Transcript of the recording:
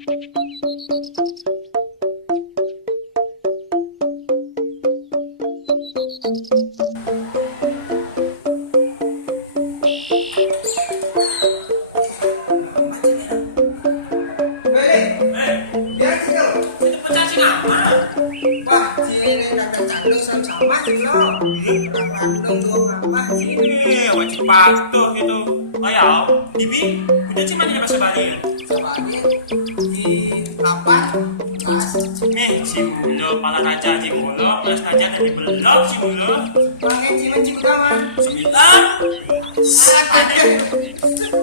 Wajib patuh gitu. Ayo, Bibi, udah cuman ini bahasa Bali. Cimulo, pala raja Cimulo, belas raja dan dibelok Cimulo. Sembilan.